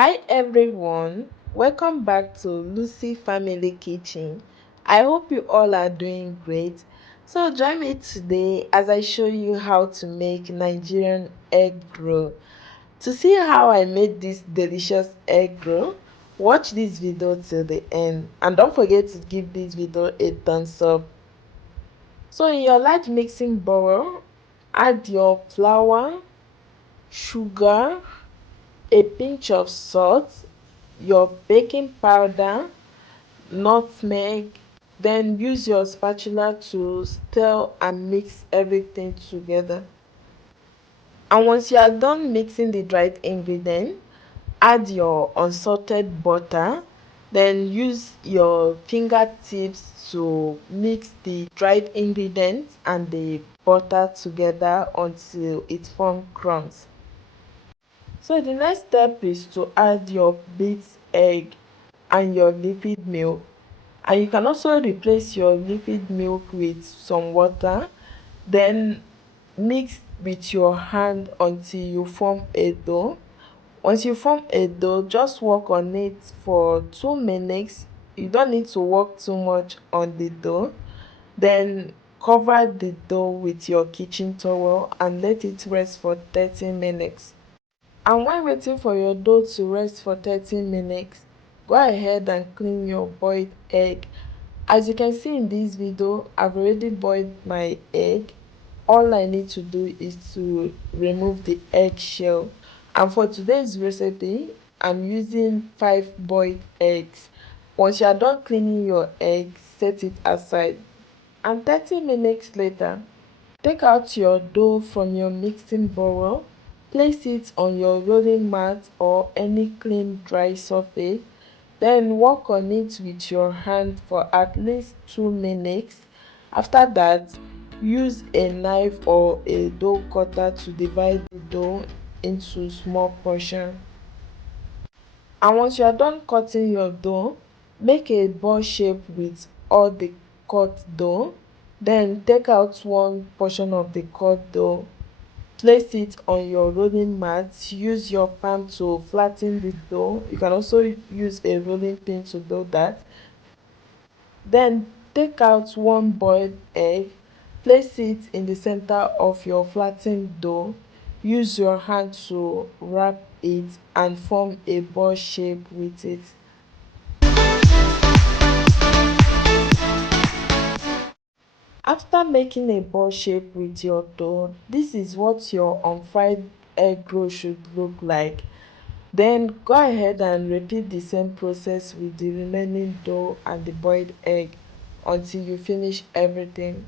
Hi everyone, welcome back to Lucy Family Kitchen. I hope you all are doing great. So join me today as I show you how to make Nigerian egg roll. To see how I made this delicious egg roll, watch this video till the end and don't forget to give this video a thumbs up. So in your large mixing bowl, add your flour, sugar, a pinch of salt, your baking powder, nutmeg, then use your spatula to stir and mix everything together. And once you are done mixing the dried ingredient, add your unsalted butter, then use your fingertips to mix the dried ingredients and the butter together until it forms crumbs. So the next step is to add your beat egg and your liquid milk, and you can also replace your liquid milk with some water, then mix with your hand until you form a dough. Once you form a dough, just work on it for 2 minutes. You don't need to work too much on the dough. Then cover the dough with your kitchen towel and let it rest for 30 minutes. And while waiting for your dough to rest for 30 minutes, go ahead and clean your boiled egg. As you can see in this video, I've already boiled my egg. All I need to do is to remove the egg shell. And for today's recipe, I'm using 5 boiled eggs. Once you are done cleaning your egg, set it aside. And 30 minutes later, take out your dough from your mixing bowl, place it on your rolling mat or any clean dry surface, then work on it with your hand for at least 2 minutes. After that, use a knife or a dough cutter to divide the dough into small portions. And once you are done cutting your dough, make a ball shape with all the cut dough. Then take out one portion of the cut dough, place it on your rolling mat. Use your palm to flatten the dough. You can also use a rolling pin to do that. Then take out one boiled egg, place it in the center of your flattened dough. Use your hand to wrap it and form a ball shape with it. After making a ball shape with your dough, this is what your unfried egg roll should look like. Then go ahead and repeat the same process with the remaining dough and the boiled egg until you finish everything.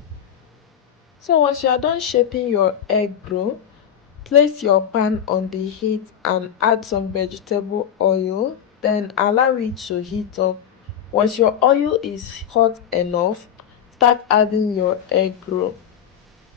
So once you are done shaping your egg roll, place your pan on the heat and add some vegetable oil, then allow it to heat up. Once your oil is hot enough, start adding your egg roll.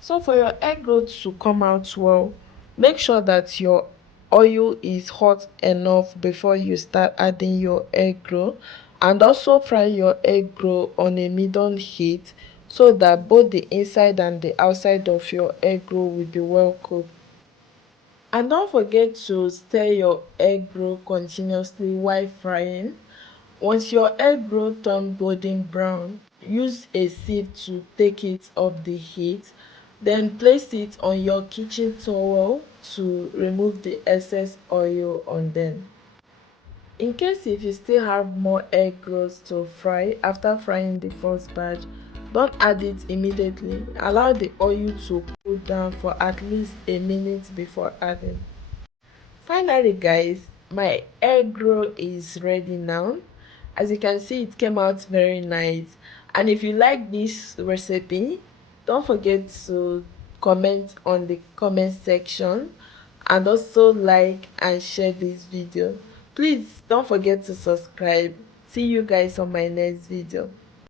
So for your egg roll to come out well, make sure that your oil is hot enough before you start adding your egg roll, and also fry your egg roll on a medium heat so that both the inside and the outside of your egg roll will be well cooked. And don't forget to stir your egg roll continuously while frying. Once your egg roll turn golden brown, use a sieve to take it off the heat. Then place it on your kitchen towel to remove the excess oil on them. In case if you still have more egg rolls to fry after frying the first batch, don't add it immediately. Allow the oil to cool down for at least a minute before adding. Finally guys, my egg roll is ready now. As you can see, it came out very nice. And if you like this recipe, don't forget to comment on the comment section and also like and share this video. Please don't forget to subscribe. See you guys on my next video.